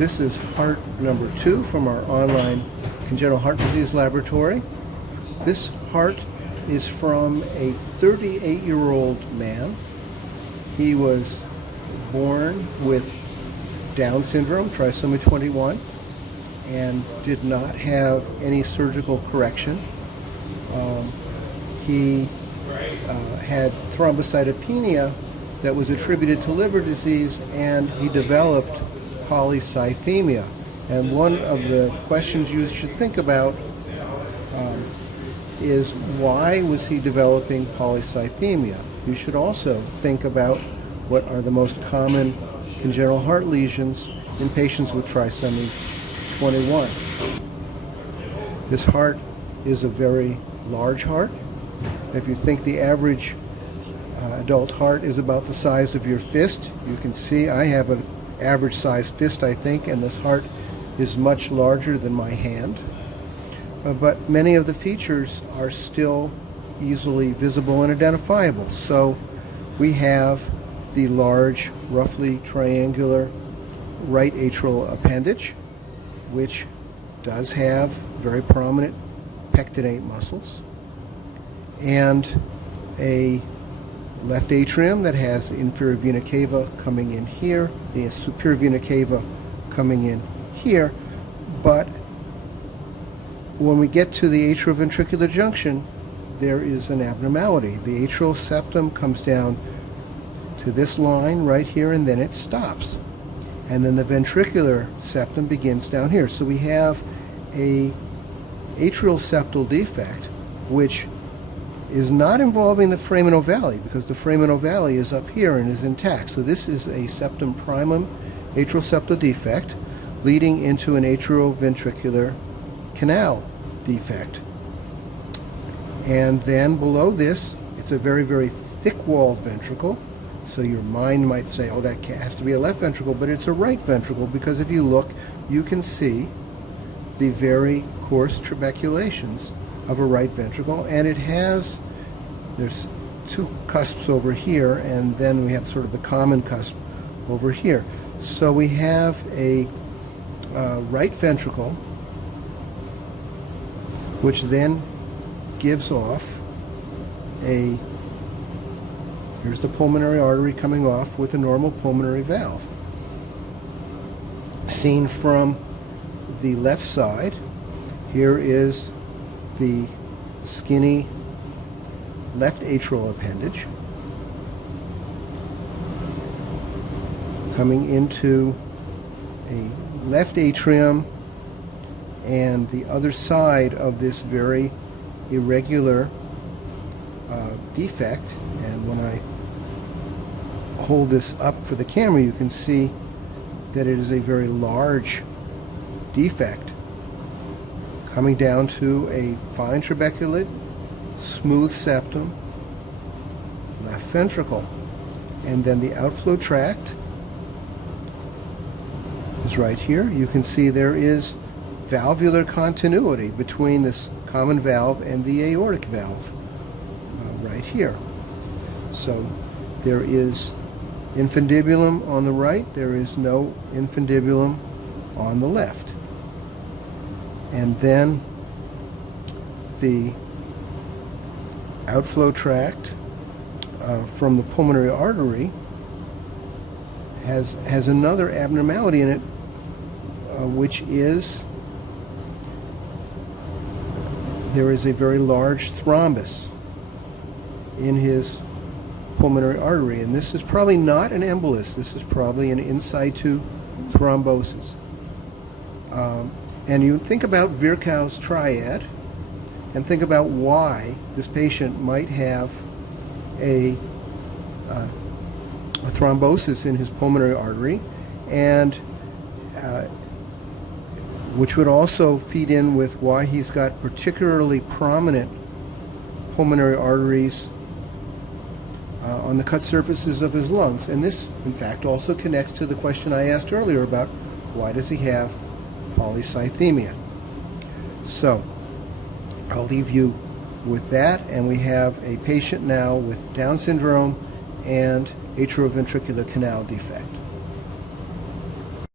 This is heart number 2 from our online congenital heart disease laboratory. This heart is from a 38-year-old man. He was born with Down syndrome, trisomy 21, and did not have any surgical correction. He had thrombocytopenia that was attributed to liver disease, and he developed polycythemia. And one of the questions you should think about is, why was he developing polycythemia? You should also think about what are the most common congenital heart lesions in patients with trisomy 21. This heart is a very large heart. If you think the average adult heart is about the size of your fist, you can see I have an average size fist, I think, and this heart is much larger than my hand. But many of the features are still easily visible and identifiable. So we have the large, roughly triangular right atrial appendage, which does have very prominent pectinate muscles, and a left atrium that has the inferior vena cava coming in here, the superior vena cava coming in here. But when we get to the atrioventricular junction, there is an abnormality. The atrial septum comes down to this line right here, and then it stops. And then the ventricular septum begins down here. So we have a atrial septal defect, which is not involving the foramen ovale, because the foramen ovale is up here and is intact. So this is a septum primum atrial septal defect leading into an atrioventricular canal defect. And then below this, it's a very, very thick-walled ventricle. So your mind might say, oh, that has to be a left ventricle, but it's a right ventricle, because if you look, you can see the very coarse trabeculations of a right ventricle, and there's two cusps over here, and then we have sort of the common cusp over here. So we have a right ventricle, which then gives off here's the pulmonary artery coming off with a normal pulmonary valve. Seen from the left side, here is the skinny left atrial appendage coming into a left atrium and the other side of this very irregular defect. And when I hold this up for the camera, you can see that it is a very large defect coming down to a fine trabeculate, smooth septum, left ventricle. And then the outflow tract is right here. You can see there is valvular continuity between this common valve and the aortic valve right here. So there is infundibulum on the right, there is no infundibulum on the left. And then the outflow tract from the pulmonary artery has another abnormality in it, which is there is a very large thrombus in his pulmonary artery, and this is probably not an embolus. This is probably an in situ thrombosis. And you think about Virchow's triad and think about why this patient might have a thrombosis in his pulmonary artery, and which would also feed in with why he's got particularly prominent pulmonary arteries on the cut surfaces of his lungs. And this, in fact, also connects to the question I asked earlier about why does he have polycythemia. So I'll leave you with that, and we have a patient now with Down syndrome and atrioventricular canal defect.